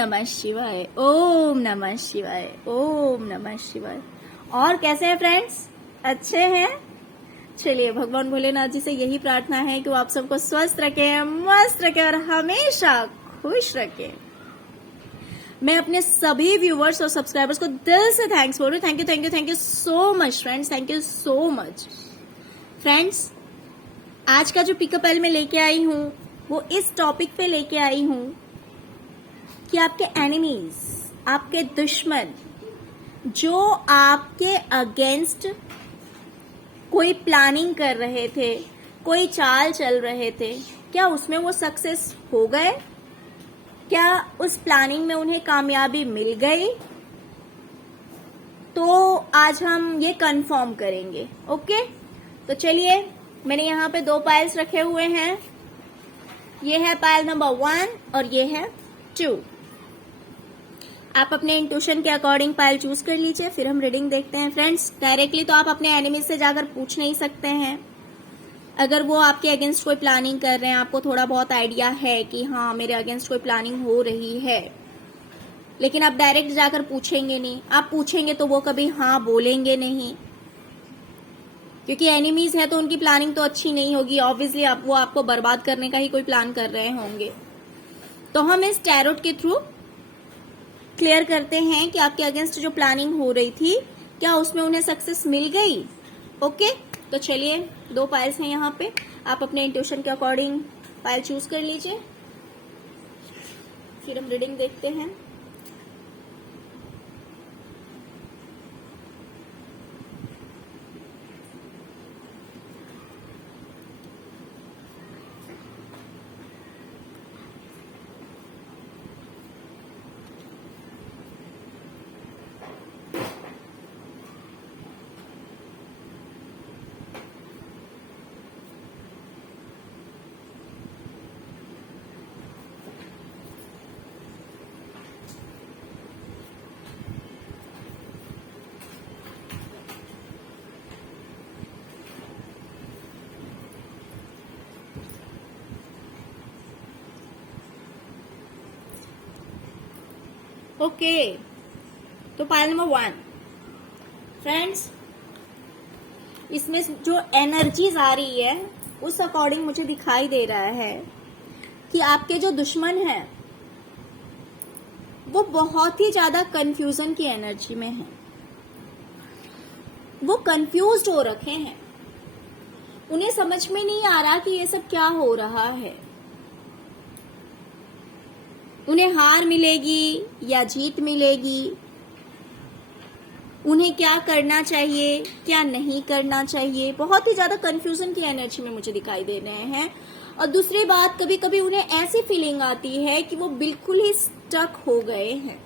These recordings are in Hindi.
नमः शिवाय, ओम नमः शिवाय, ओम नमः शिवाय। और कैसे हैं फ्रेंड्स? अच्छे हैं? चलिए, भगवान भोलेनाथ जी से यही प्रार्थना है कि वो आप सबको स्वस्थ रखें, मस्त रखें और हमेशा खुश रखें। मैं अपने सभी व्यूवर्स और सब्सक्राइबर्स को दिल से थैंक्स बोल रही हूँ। Thank you, thank you, thank you so much friends, thank you so much friends. आज का जो पिकअप एल में लेके आई हूँ वो इस टॉपिक पे लेके आई हूँ कि आपके एनिमीज, आपके दुश्मन जो आपके अगेंस्ट कोई प्लानिंग कर रहे थे, कोई चाल चल रहे थे, क्या उसमें वो सक्सेस हो गए? क्या उस प्लानिंग में उन्हें कामयाबी मिल गई? तो आज हम ये कंफर्म करेंगे। ओके, तो चलिए, मैंने यहाँ पे 2 पाइल्स रखे हुए हैं। ये है पाइल नंबर 1 और ये है 2। आप अपने इंट्यूशन के अकॉर्डिंग पाइल चूज कर लीजिए, फिर हम रीडिंग देखते हैं। फ्रेंड्स, डायरेक्टली तो आप अपने एनिमी से जाकर पूछ नहीं सकते हैं। अगर वो आपके अगेंस्ट कोई प्लानिंग कर रहे हैं, आपको थोड़ा बहुत आइडिया है कि हाँ मेरे अगेंस्ट कोई प्लानिंग हो रही है, लेकिन आप डायरेक्ट जाकर पूछेंगे नहीं। आप पूछेंगे तो वो कभी हाँ बोलेंगे नहीं, क्योंकि एनिमीज है तो उनकी प्लानिंग तो अच्छी नहीं होगी। ऑब्वियसली वो आपको बर्बाद करने का ही कोई प्लान कर रहे होंगे। तो हम इस टैरोट के थ्रू क्लियर करते हैं कि आपके अगेंस्ट जो प्लानिंग हो रही थी, क्या उसमें उन्हें सक्सेस मिल गई? ओके, तो चलिए, 2 पाइल्स हैं यहाँ पे। आप अपने इंट्यूशन के अकॉर्डिंग पाइल चूज कर लीजिए, फिर हम रीडिंग देखते हैं। ओके, तो पाइल नंबर 1 फ्रेंड्स, इसमें जो एनर्जीज आ रही है उस अकॉर्डिंग मुझे दिखाई दे रहा है कि आपके जो दुश्मन हैं वो बहुत ही ज्यादा कंफ्यूजन की एनर्जी में हैं। वो कंफ्यूज्ड हो रखे हैं, उन्हें समझ में नहीं आ रहा कि ये सब क्या हो रहा है। उन्हें हार मिलेगी या जीत मिलेगी, उन्हें क्या करना चाहिए, क्या नहीं करना चाहिए, बहुत ही ज्यादा कंफ्यूजन की एनर्जी में मुझे दिखाई दे रहे हैं। और दूसरी बात, कभी कभी उन्हें ऐसी फीलिंग आती है कि वो बिल्कुल ही स्टक हो गए हैं,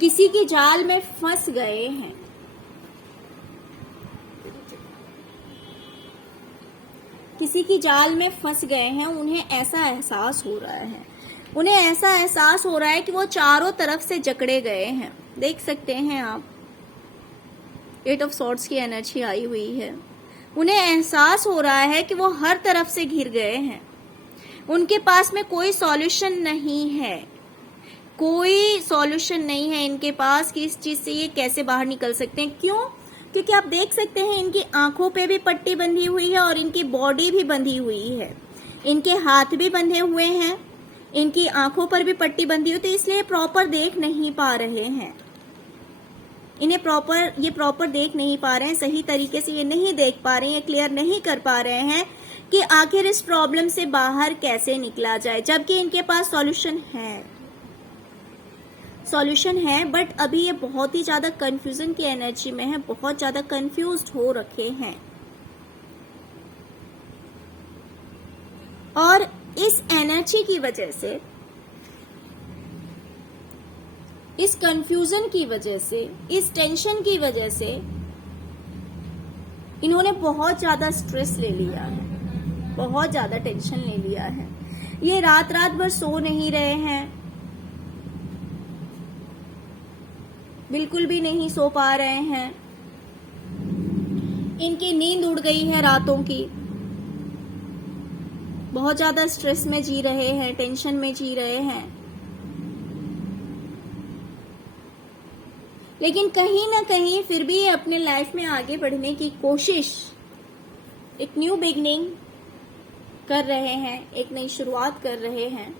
किसी की जाल में फंस गए हैं। किसी की जाल में फंस गए हैं, उन्हें ऐसा एहसास हो रहा है। उन्हें ऐसा एहसास हो रहा है कि वो चारों तरफ से जकड़े गए हैं। देख सकते हैं आप, 8 ऑफ सॉर्ड्स की एनर्जी आई हुई है। उन्हें एहसास हो रहा है कि वो हर तरफ से घिर गए हैं। उनके पास में कोई सॉल्यूशन नहीं है, कोई सॉल्यूशन नहीं है इनके पास कि इस चीज से ये कैसे बाहर निकल सकते हैं। क्यों? क्योंकि आप देख सकते हैं इनकी आंखों पे भी पट्टी बंधी हुई है और इनकी बॉडी भी बंधी हुई है, इनके हाथ भी बंधे हुए हैं, इनकी आंखों पर भी पट्टी बंधी हुई, तो इसलिए प्रॉपर देख नहीं पा रहे हैं। इन्हें प्रॉपर देख नहीं पा रहे हैं, सही तरीके से ये नहीं देख पा रहे हैं, क्लियर नहीं कर पा रहे हैं कि आखिर इस प्रॉब्लम से बाहर कैसे निकला जाए, जबकि इनके पास सॉल्यूशन है, बट अभी ये बहुत ही ज्यादा कंफ्यूजन की एनर्जी में है, बहुत ज्यादा कंफ्यूज्ड हो रखे हैं। और इस एनर्जी की वजह से, इस कंफ्यूजन की वजह से, इस टेंशन की वजह से इन्होंने बहुत ज्यादा स्ट्रेस ले लिया है, बहुत ज्यादा टेंशन ले लिया है। ये रात भर सो नहीं रहे हैं, बिल्कुल भी नहीं सो पा रहे हैं। इनकी नींद उड़ गई है रातों की। बहुत ज्यादा स्ट्रेस में जी रहे हैं, टेंशन में जी रहे हैं, लेकिन कहीं ना कहीं फिर भी ये अपने लाइफ में आगे बढ़ने की कोशिश, एक न्यू बिगनिंग कर रहे हैं, एक नई शुरुआत कर रहे हैं।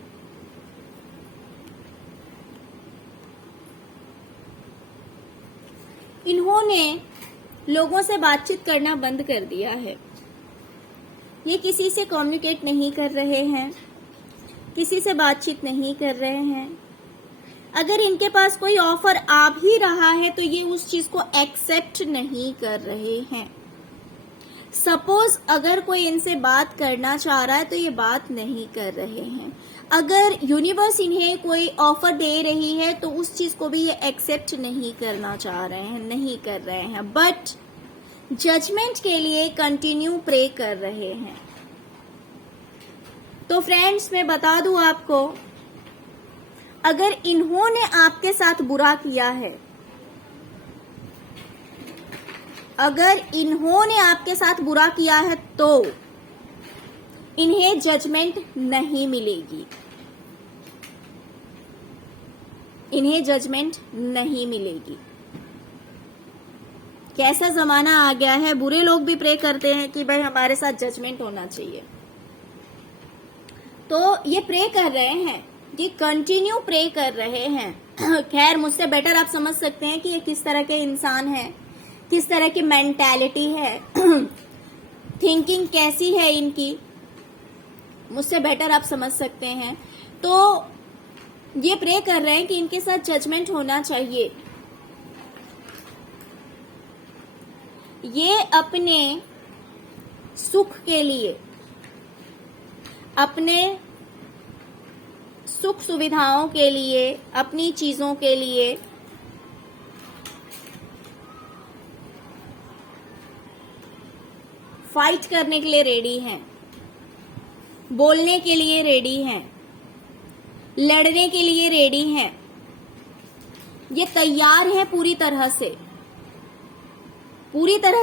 इन्होंने लोगों से बातचीत करना बंद कर दिया है। ये किसी से कम्युनिकेट नहीं कर रहे हैं, किसी से बातचीत नहीं कर रहे हैं। अगर इनके पास कोई ऑफर आ भी रहा है तो ये उस चीज को एक्सेप्ट नहीं कर रहे हैं। सपोज अगर कोई इनसे बात करना चाह रहा है तो ये बात नहीं कर रहे हैं। अगर यूनिवर्स इन्हें कोई ऑफर दे रही है तो उस चीज को भी ये एक्सेप्ट नहीं करना चाह रहे हैं, नहीं कर रहे हैं, बट जजमेंट के लिए कंटिन्यू प्रे कर रहे हैं। तो फ्रेंड्स, मैं बता दूं आपको, अगर इन्होंने आपके साथ बुरा किया है, अगर इन्होंने आपके साथ बुरा किया है तो इन्हें जजमेंट नहीं मिलेगी, इन्हें जजमेंट नहीं मिलेगी। कैसा जमाना आ गया है, बुरे लोग भी प्रे करते हैं कि भाई हमारे साथ जजमेंट होना चाहिए। तो ये प्रे कर रहे हैं, ये कंटिन्यू प्रे कर रहे हैं। खैर, मुझसे बेटर आप समझ सकते हैं कि ये किस तरह के इंसान हैं, किस तरह की मेंटालिटी है, थिंकिंग कैसी है इनकी, मुझसे बेटर आप समझ सकते हैं। तो ये प्रे कर रहे हैं कि इनके साथ जजमेंट होना चाहिए। ये अपने सुख के लिए, अपने सुख सुविधाओं के लिए, अपनी चीजों के लिए फाइट करने के लिए रेडी हैं, बोलने के लिए रेडी हैं, लड़ने के लिए रेडी हैं। ये तैयार हैं, पूरी तरह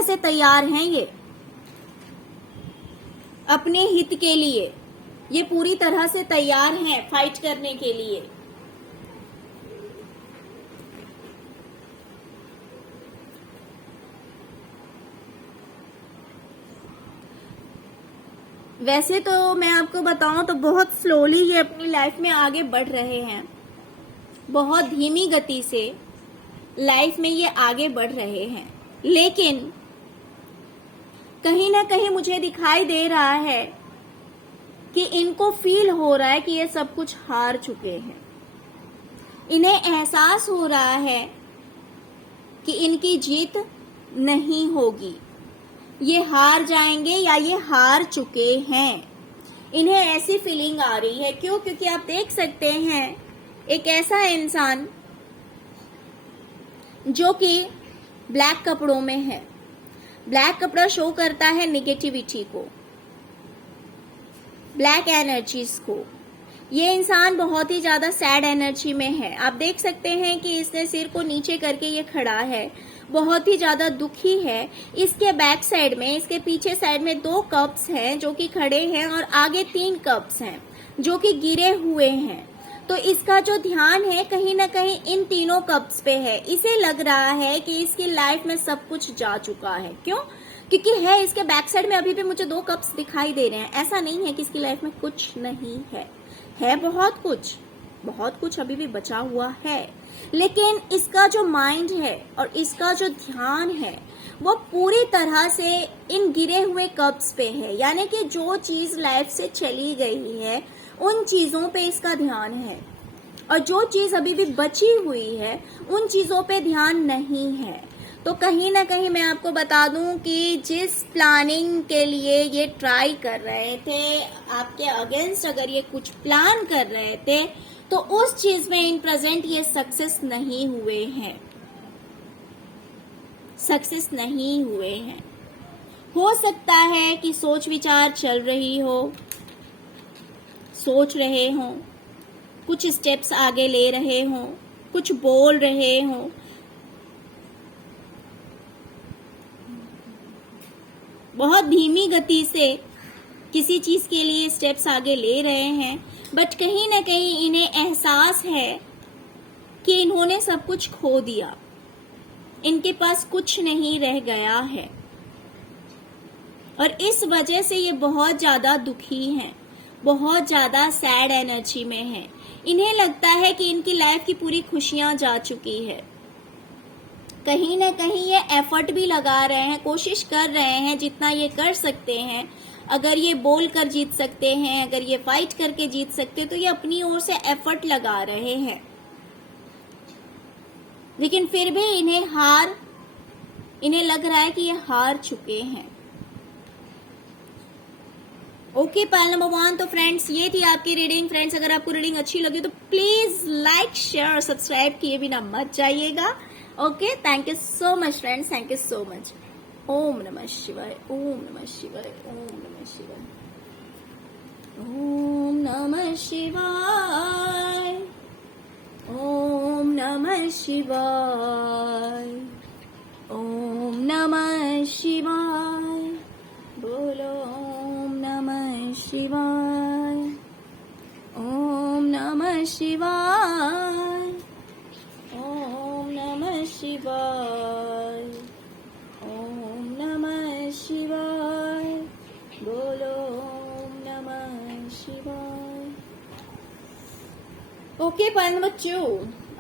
से तैयार हैं। ये अपने हित के लिए ये पूरी तरह से तैयार हैं फाइट करने के लिए। वैसे तो मैं आपको बताऊं तो बहुत स्लोली ये अपनी लाइफ में आगे बढ़ रहे हैं, बहुत धीमी गति से लाइफ में ये आगे बढ़ रहे हैं, लेकिन कहीं ना कहीं मुझे दिखाई दे रहा है कि इनको फील हो रहा है कि ये सब कुछ हार चुके हैं। इन्हें एहसास हो रहा है कि इनकी जीत नहीं होगी, ये हार जाएंगे या ये हार चुके हैं। इन्हें ऐसी फीलिंग आ रही है। क्यों? क्योंकि आप देख सकते हैं एक ऐसा इंसान जो कि ब्लैक कपड़ों में है। ब्लैक कपड़ा शो करता है निगेटिविटी को, ब्लैक एनर्जीज को। ये इंसान बहुत ही ज्यादा सैड एनर्जी में है। आप देख सकते हैं कि इसने सिर को नीचे करके ये खड़ा है, बहुत ही ज्यादा दुखी है। इसके बैक साइड में, इसके पीछे साइड में 2 कप्स हैं जो कि खड़े हैं और आगे 3 कप्स हैं जो कि गिरे हुए हैं। तो इसका जो ध्यान है कहीं ना कहीं इन तीनों कप्स पे है। इसे लग रहा है कि इसकी लाइफ में सब कुछ जा चुका है। क्यों? क्योंकि है इसके बैक साइड में अभी भी मुझे 2 कप्स दिखाई दे रहे हैं। ऐसा नहीं है कि इसकी लाइफ में कुछ नहीं है, बहुत कुछ अभी भी बचा हुआ है। लेकिन इसका जो माइंड है और इसका जो ध्यान है वो पूरी तरह से इन गिरे हुए कप्स पे है। यानी कि जो चीज लाइफ से चली गई है उन चीजों पे इसका ध्यान है, और जो चीज अभी भी बची हुई है उन चीजों पे ध्यान नहीं है। तो कहीं ना कहीं मैं आपको बता दूं कि जिस प्लानिंग के लिए ये ट्राई कर रहे थे, आपके अगेंस्ट अगर ये कुछ प्लान कर रहे थे, तो उस चीज में इन प्रेजेंट ये सक्सेस नहीं हुए हैं, सक्सेस नहीं हुए हैं। हो सकता है कि सोच विचार चल रही हो, सोच रहे हो, कुछ स्टेप्स आगे ले रहे हो, कुछ बोल रहे हो, बहुत धीमी गति से किसी चीज के लिए स्टेप्स आगे ले रहे हैं, बट कहीं ना कहीं इन्हें एहसास है कि इन्होंने सब कुछ खो दिया, इनके पास कुछ नहीं रह गया है और इस वजह से ये बहुत ज्यादा दुखी हैं, बहुत ज्यादा सैड एनर्जी में हैं। इन्हें लगता है कि इनकी लाइफ की पूरी खुशियां जा चुकी है। कहीं ना कहीं ये एफर्ट भी लगा रहे हैं, कोशिश कर रहे हैं जितना ये कर सकते हैं। अगर ये बोल कर जीत सकते हैं, अगर ये फाइट करके जीत सकते हैं, तो ये अपनी ओर से एफर्ट लगा रहे हैं, लेकिन फिर भी इन्हें लग रहा है कि ये हार चुके हैं। Okay, pile number 1। तो फ्रेंड्स, ये थी आपकी रीडिंग। फ्रेंड्स, अगर आपको रीडिंग अच्छी लगी तो प्लीज लाइक, शेयर और सब्सक्राइब किए बिना मत जाइएगा। Okay, thank you so much friends, thank you so much. ओम नमः शिवाय, ओम नमः शिवाय, ओम नमः शिवाय, ओम नमः शिवाय, ओम नमः शिवाय, ओम नमः शिवाय। बोलो ओम नमः शिवाय, ओम नमः शिवाय, ओम नमः शिवाय, ओम नमः शिवाय। बोलो ओम नमः शिवाय। Okay, pile number 2।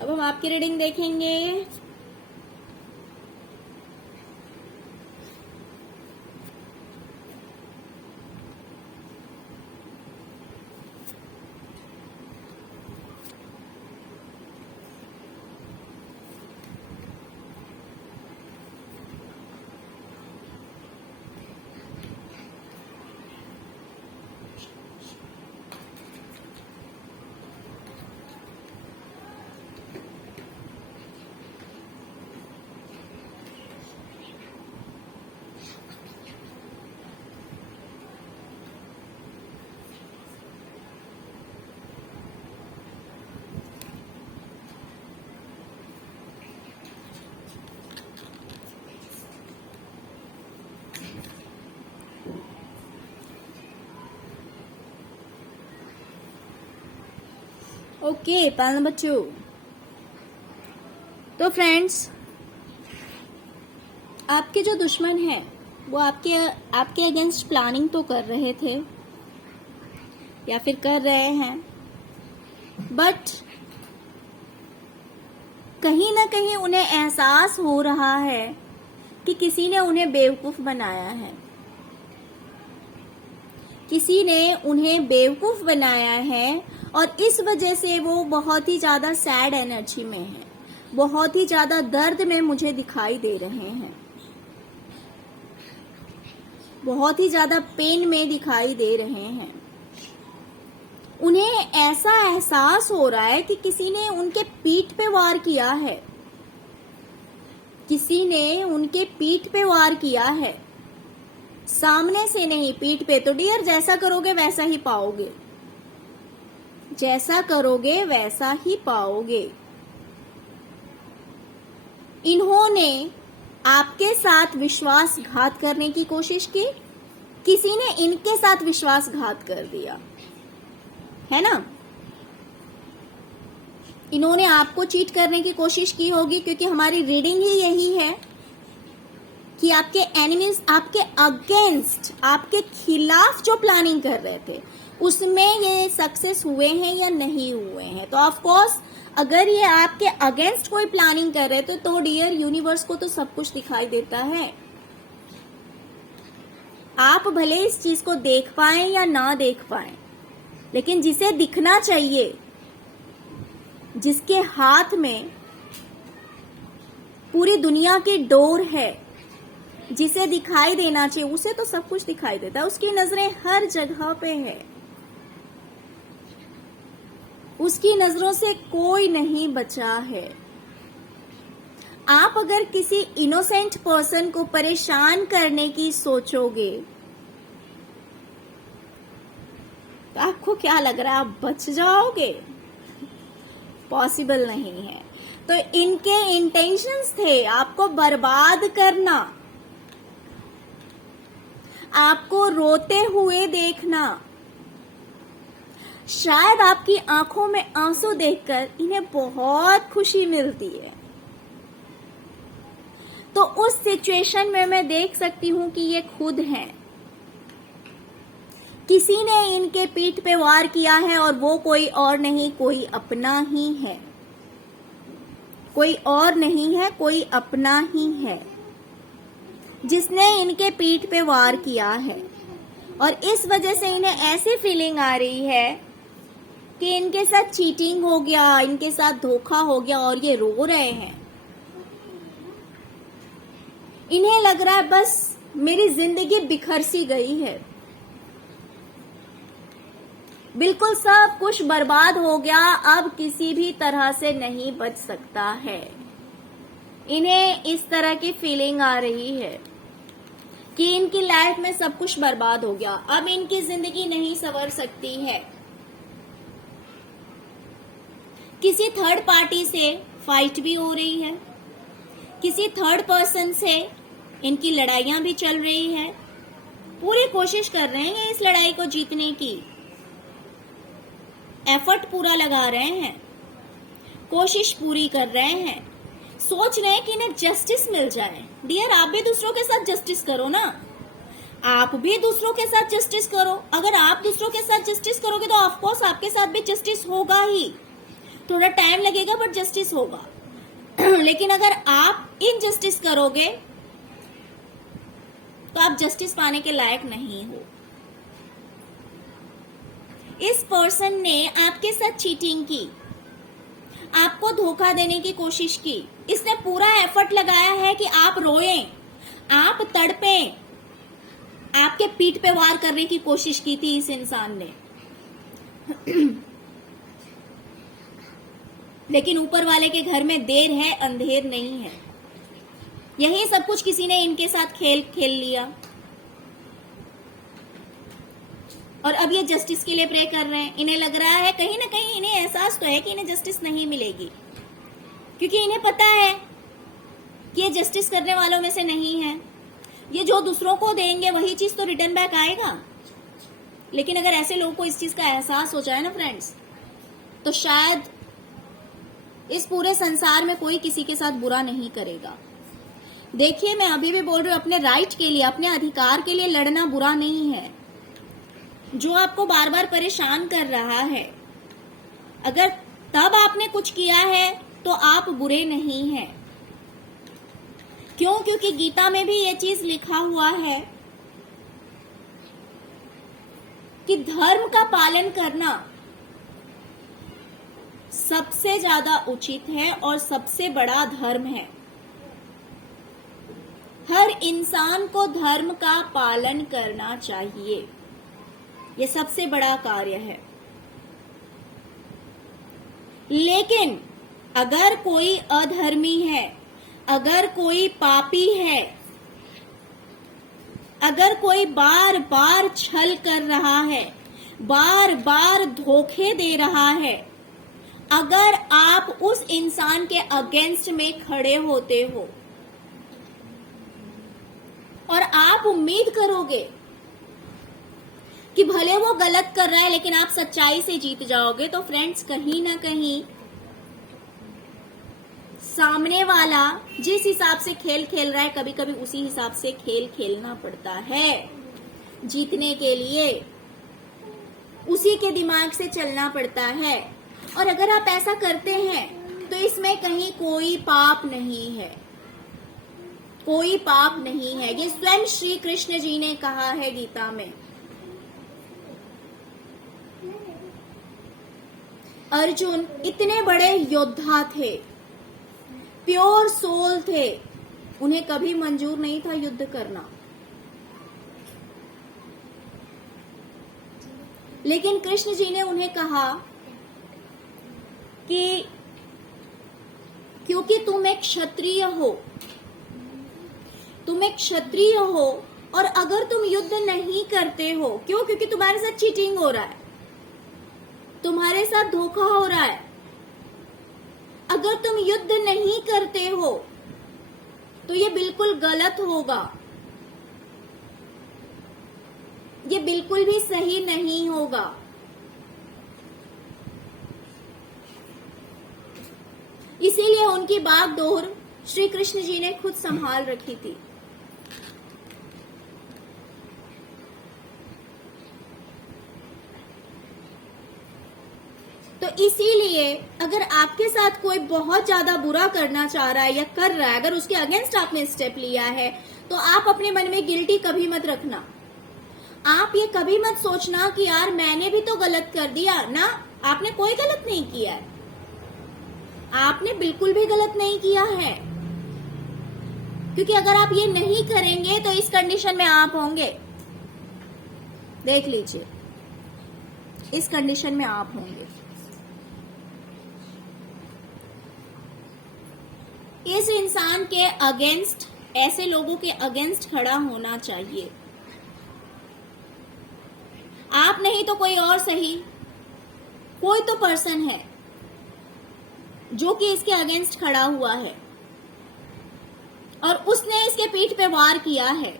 अब हम आपकी रीडिंग देखेंगे। Okay, pile number 2। तो फ्रेंड्स, आपके जो दुश्मन हैं वो आपके अगेंस्ट प्लानिंग तो कर रहे थे या फिर कर रहे हैं, बट कहीं ना कहीं उन्हें एहसास हो रहा है कि किसी ने उन्हें बेवकूफ बनाया है, किसी ने उन्हें बेवकूफ बनाया है और इस वजह से वो बहुत ही ज्यादा सैड एनर्जी में है, बहुत ही ज्यादा दर्द में मुझे दिखाई दे रहे हैं, बहुत ही ज्यादा पेन में दिखाई दे रहे हैं। उन्हें ऐसा एहसास हो रहा है कि किसी ने उनके पीठ पे वार किया है, किसी ने उनके पीठ पे वार किया है, सामने से नहीं, पीठ पे। तो डियर, जैसा करोगे वैसा ही पाओगे, जैसा करोगे वैसा ही पाओगे। इन्होंने आपके साथ विश्वासघात करने की कोशिश की, किसी ने इनके साथ विश्वासघात कर दिया है ना। इन्होंने आपको चीट करने की कोशिश की होगी, क्योंकि हमारी रीडिंग ही यही है कि आपके एनिमीज आपके अगेंस्ट, आपके खिलाफ जो प्लानिंग कर रहे थे उसमें ये सक्सेस हुए हैं या नहीं हुए हैं। तो ऑफ कोर्स अगर ये आपके अगेंस्ट कोई प्लानिंग कर रहे थे तो डियर, यूनिवर्स को तो सब कुछ दिखाई देता है। आप भले इस चीज को देख पाएं या ना देख पाएं, लेकिन जिसे दिखना चाहिए, जिसके हाथ में पूरी दुनिया की डोर है, जिसे दिखाई देना चाहिए, उसे तो सब कुछ दिखाई देता है। उसकी नजरें हर जगह पे है, उसकी नजरों से कोई नहीं बचा है। आप अगर किसी इनोसेंट पर्सन को परेशान करने की सोचोगे तो आपको क्या लग रहा है, आप बच जाओगे? पॉसिबल नहीं है। तो इनके इंटेंशंस थे आपको बर्बाद करना, आपको रोते हुए देखना, शायद आपकी आंखों में आंसू देखकर इन्हें बहुत खुशी मिलती है। तो उस सिचुएशन में मैं देख सकती हूं कि ये खुद हैं। किसी ने इनके पीठ पे वार किया है और वो कोई और नहीं, कोई अपना ही है। कोई और नहीं है, कोई अपना ही है जिसने इनके पीठ पे वार किया है। और इस वजह से इन्हें ऐसी फीलिंग आ रही है कि इनके साथ चीटिंग हो गया, इनके साथ धोखा हो गया और ये रो रहे हैं। इन्हें लग रहा है बस मेरी जिंदगी बिखर सी गई है, बिल्कुल सब कुछ बर्बाद हो गया, अब किसी भी तरह से नहीं बच सकता है। इन्हें इस तरह की फीलिंग आ रही है कि इनकी लाइफ में सब कुछ बर्बाद हो गया, अब इनकी जिंदगी नहीं संवर सकती है। किसी थर्ड पार्टी से फाइट भी हो रही है, किसी थर्ड पर्सन से इनकी लड़ाइयां भी चल रही है। पूरी कोशिश कर रहे हैं इस लड़ाई को जीतने की, एफर्ट पूरा लगा रहे हैं, कोशिश पूरी कर रहे हैं, सोच रहे हैं कि इन्हें जस्टिस मिल जाए। डियर, आप भी दूसरों के साथ जस्टिस करो ना, आप भी दूसरों के साथ जस्टिस करो। अगर आप दूसरों के साथ जस्टिस करोगे तो ऑफकोर्स आपके साथ भी जस्टिस होगा ही, थोड़ा टाइम लगेगा बट जस्टिस होगा। लेकिन अगर आप इनजस्टिस करोगे तो आप जस्टिस पाने के लायक नहीं हो। इस पर्सन ने आपके साथ चीटिंग की, आपको धोखा देने की कोशिश की। इसने पूरा एफर्ट लगाया है कि आप रोएं, आप तड़पें, आपके पीठ पे वार करने की कोशिश की थी इस इंसान ने। लेकिन ऊपर वाले के घर में देर है, अंधेर नहीं है। यही सब कुछ किसी ने इनके साथ खेल खेल लिया और अब ये जस्टिस के लिए प्रे कर रहे हैं। इन्हें लग रहा है कहीं ना कहीं, इन्हें एहसास तो है कि इन्हें जस्टिस नहीं मिलेगी, क्योंकि इन्हें पता है कि ये जस्टिस करने वालों में से नहीं है। ये जो दूसरों को देंगे वही चीज तो रिटर्न बैक आएगा। लेकिन अगर ऐसे लोगों को इस चीज का एहसास हो जाए ना फ्रेंड्स, तो शायद इस पूरे संसार में कोई किसी के साथ बुरा नहीं करेगा। देखिए, मैं अभी भी बोल रही हूं, अपने राइट के लिए, अपने अधिकार के लिए लड़ना बुरा नहीं है। जो आपको बार बार परेशान कर रहा है, अगर तब आपने कुछ किया है तो आप बुरे नहीं हैं। क्यों? क्योंकि गीता में भी ये चीज लिखा हुआ है कि धर्म का पालन करना सबसे ज्यादा उचित है और सबसे बड़ा धर्म है। हर इंसान को धर्म का पालन करना चाहिए, यह सबसे बड़ा कार्य है। लेकिन अगर कोई अधर्मी है, अगर कोई पापी है, अगर कोई बार बार छल कर रहा है, बार बार धोखे दे रहा है, अगर आप उस इंसान के अगेंस्ट में खड़े होते हो और आप उम्मीद करोगे कि भले वो गलत कर रहा है लेकिन आप सच्चाई से जीत जाओगे, तो फ्रेंड्स कहीं ना कहीं सामने वाला जिस हिसाब से खेल खेल रहा है, कभी कभी उसी हिसाब से खेल खेलना पड़ता है जीतने के लिए, उसी के दिमाग से चलना पड़ता है। और अगर आप ऐसा करते हैं तो इसमें कहीं कोई पाप नहीं है, कोई पाप नहीं है। ये स्वयं श्री कृष्ण जी ने कहा है गीता में। अर्जुन इतने बड़े योद्धा थे, प्योर सोल थे, उन्हें कभी मंजूर नहीं था युद्ध करना। लेकिन कृष्ण जी ने उन्हें कहा कि क्योंकि तुम एक क्षत्रिय हो, तुम एक क्षत्रिय हो, और अगर तुम युद्ध नहीं करते हो, क्यों? क्योंकि तुम्हारे साथ चीटिंग हो रहा है, तुम्हारे साथ धोखा हो रहा है। अगर तुम युद्ध नहीं करते हो तो ये बिल्कुल गलत होगा। ये बिल्कुल भी सही नहीं होगा। इसीलिए उनकी बागडोर श्री कृष्ण जी ने खुद संभाल रखी थी। तो इसीलिए अगर आपके साथ कोई बहुत ज्यादा बुरा करना चाह रहा है या कर रहा है, अगर उसके अगेंस्ट आपने स्टेप लिया है, तो आप अपने मन में गिल्टी कभी मत रखना। आप ये कभी मत सोचना कि यार मैंने भी तो गलत कर दिया ना। आपने कोई गलत नहीं किया है, आपने बिल्कुल भी गलत नहीं किया है। क्योंकि अगर आप ये नहीं करेंगे तो इस कंडीशन में आप होंगे। देख लीजिए, इस कंडीशन में आप होंगे। इस इंसान के अगेंस्ट, ऐसे लोगों के अगेंस्ट खड़ा होना चाहिए। आप नहीं तो कोई और सही, कोई तो पर्सन है जो कि इसके अगेंस्ट खड़ा हुआ है और उसने इसके पीठ पे वार किया है,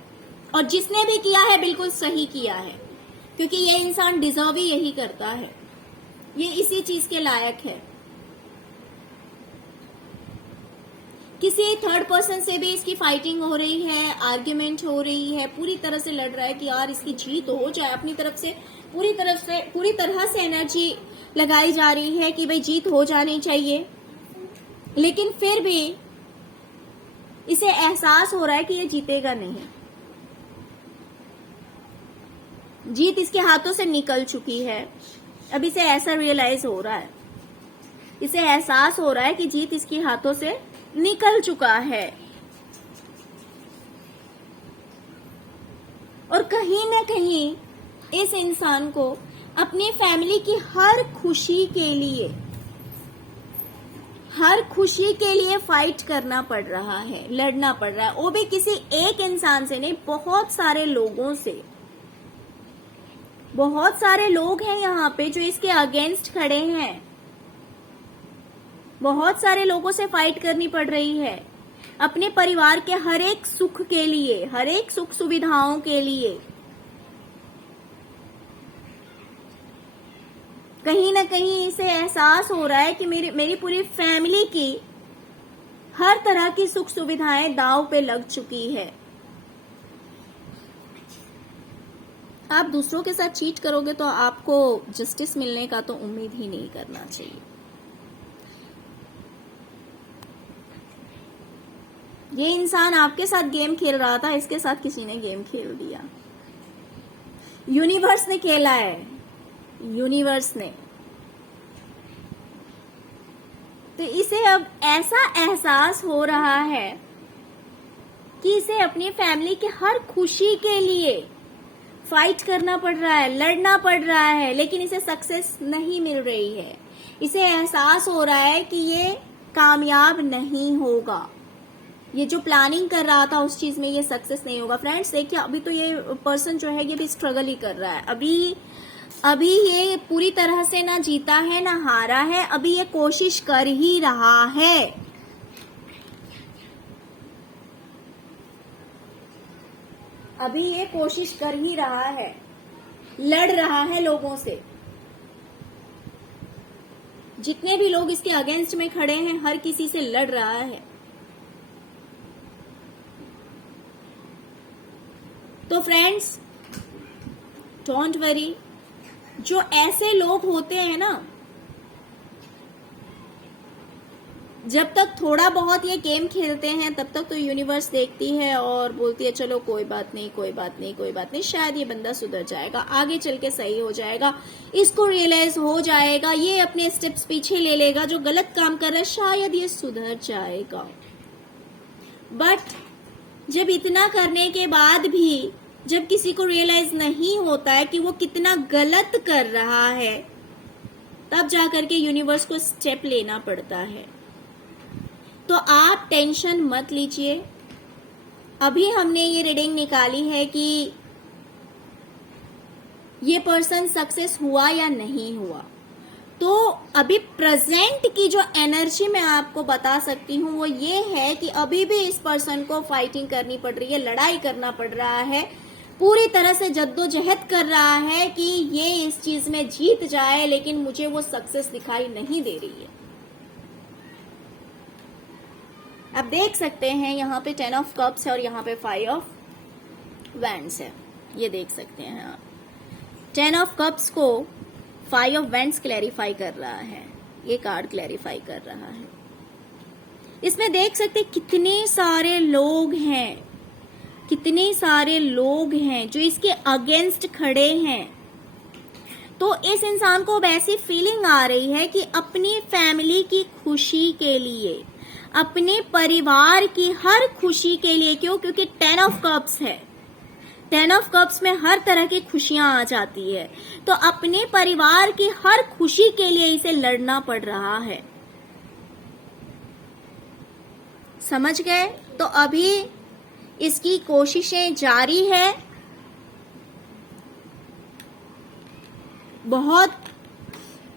और जिसने भी किया है बिल्कुल सही किया है, क्योंकि ये इंसान डिजर्व ही यही करता है, ये इसी चीज के लायक है। किसी थर्ड पर्सन से भी इसकी फाइटिंग हो रही है, आर्ग्यूमेंट हो रही है, पूरी तरह से लड़ रहा है कि यार इसकी जीत हो जाए, अपनी तरफ से पूरी तरह से एनर्जी लगाई जा रही है कि भाई जीत हो जानी चाहिए। लेकिन फिर भी इसे एहसास हो रहा है कि ये जीतेगा नहीं, जीत इसके हाथों से निकल चुकी है। अब इसे ऐसा रियलाइज हो रहा है, इसे एहसास हो रहा है कि जीत इसके हाथों से निकल चुका है। और कहीं ना कहीं इस इंसान को अपनी फैमिली की हर खुशी के लिए फाइट करना पड़ रहा है, लड़ना पड़ रहा है। वो भी किसी एक इंसान से नहीं, बहुत सारे लोगों से। बहुत सारे लोग हैं यहाँ पे जो इसके अगेंस्ट खड़े हैं। बहुत सारे लोगों से फाइट करनी पड़ रही है अपने परिवार के हर एक सुख के लिए, हर एक सुख सुविधाओं के लिए। कहीं ना कहीं इसे एहसास हो रहा है कि मेरी पूरी फैमिली की हर तरह की सुख सुविधाएं दांव पे लग चुकी है। आप दूसरों के साथ चीट करोगे तो आपको जस्टिस मिलने का तो उम्मीद ही नहीं करना चाहिए। ये इंसान आपके साथ गेम खेल रहा था, इसके साथ किसी ने गेम खेल दिया। यूनिवर्स ने खेला है, यूनिवर्स ने। तो इसे अब ऐसा एहसास हो रहा है कि इसे अपनी फैमिली की हर खुशी के लिए फाइट करना पड़ रहा है, लड़ना पड़ रहा है, लेकिन इसे सक्सेस नहीं मिल रही है। इसे एहसास हो रहा है कि ये कामयाब नहीं होगा, ये जो प्लानिंग कर रहा था उस चीज में ये सक्सेस नहीं होगा। फ्रेंड्स देखिए, अभी तो ये पर्सन जो है ये भी स्ट्रगल ही कर रहा है। अभी ये पूरी तरह से ना जीता है ना हारा है, अभी ये कोशिश कर ही रहा है। अभी ये कोशिश कर ही रहा है, लड़ रहा है लोगों से। जितने भी लोग इसके अगेंस्ट में खड़े हैं हर किसी से लड़ रहा है। तो फ्रेंड्स डोंट वरी, जो ऐसे लोग होते हैं ना, जब तक थोड़ा बहुत ये गेम खेलते हैं तब तक तो यूनिवर्स देखती है और बोलती है चलो कोई बात नहीं, कोई बात नहीं, कोई बात नहीं, शायद ये बंदा सुधर जाएगा, आगे चल के सही हो जाएगा, इसको रियलाइज हो जाएगा, ये अपने स्टेप्स पीछे ले लेगा, जो गलत काम कर रहा है शायद ये सुधर जाएगा। बट जब इतना करने के बाद भी जब किसी को रियलाइज नहीं होता है कि वो कितना गलत कर रहा है, तब जाकर के यूनिवर्स को स्टेप लेना पड़ता है। तो आप टेंशन मत लीजिए। अभी हमने ये रीडिंग निकाली है कि ये पर्सन सक्सेस हुआ या नहीं हुआ। तो अभी प्रेजेंट की जो एनर्जी मैं आपको बता सकती हूँ वो ये है कि अभी भी इस पर्सन को फाइटिंग करनी पड़ रही है, लड़ाई करना पड़ रहा है, पूरी तरह से जद्दोजहद कर रहा है कि ये इस चीज में जीत जाए, लेकिन मुझे वो सक्सेस दिखाई नहीं दे रही है। आप देख सकते हैं यहाँ पे 10 ऑफ कप्स है और यहाँ पे 5 ऑफ वैंड्स है। ये देख सकते हैं आप, 10 ऑफ कप्स को 5 ऑफ वैंड्स क्लैरिफाई कर रहा है, ये कार्ड क्लैरिफाई कर रहा है। इसमें देख सकते हैं कितने सारे लोग हैं, कितने सारे लोग हैं जो इसके अगेंस्ट खड़े हैं। तो इस इंसान को अब ऐसी फीलिंग आ रही है कि अपनी फैमिली की खुशी के लिए, अपने परिवार की हर खुशी के लिए, क्योंकि 10 ऑफ कप्स है, 10 ऑफ कप्स में हर तरह की खुशियां आ जाती है, तो अपने परिवार की हर खुशी के लिए इसे लड़ना पड़ रहा है। समझ गए? तो अभी इसकी कोशिशें जारी है, बहुत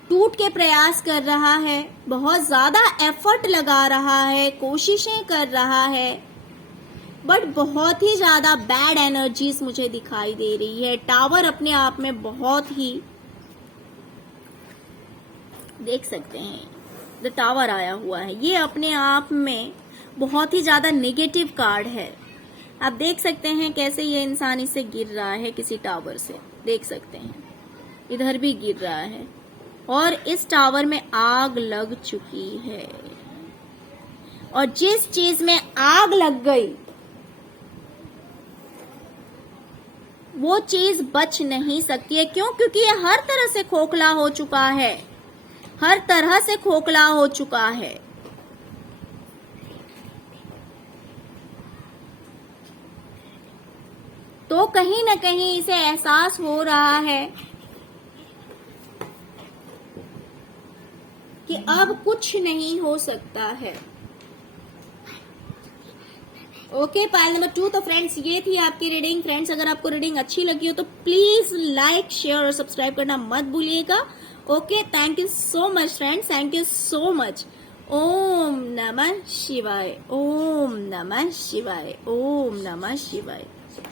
टूट के प्रयास कर रहा है, बहुत ज्यादा एफर्ट लगा रहा है, कोशिशें कर रहा है, बट बहुत ही ज्यादा बैड एनर्जीज मुझे दिखाई दे रही है। टावर अपने आप में बहुत ही, देख सकते हैं द टावर आया हुआ है, ये अपने आप में बहुत ही ज्यादा नेगेटिव कार्ड है। आप देख सकते हैं कैसे ये इंसान इससे गिर रहा है, किसी टावर से, देख सकते हैं इधर भी गिर रहा है और इस टावर में आग लग चुकी है। और जिस चीज में आग लग गई वो चीज बच नहीं सकती है। क्यों? क्योंकि ये हर तरह से खोखला हो चुका है, हर तरह से खोखला हो चुका है। तो कहीं ना कहीं इसे एहसास हो रहा है कि अब कुछ नहीं हो सकता है। Okay, pile number 2। तो फ्रेंड्स ये थी आपकी रीडिंग। फ्रेंड्स अगर आपको रीडिंग अच्छी लगी हो तो प्लीज लाइक, शेयर और सब्सक्राइब करना मत भूलिएगा। Okay, thank you so much friends, thank you so much. ओम नमः शिवाय, ओम नमः शिवाय, ओम नमः शिवाय।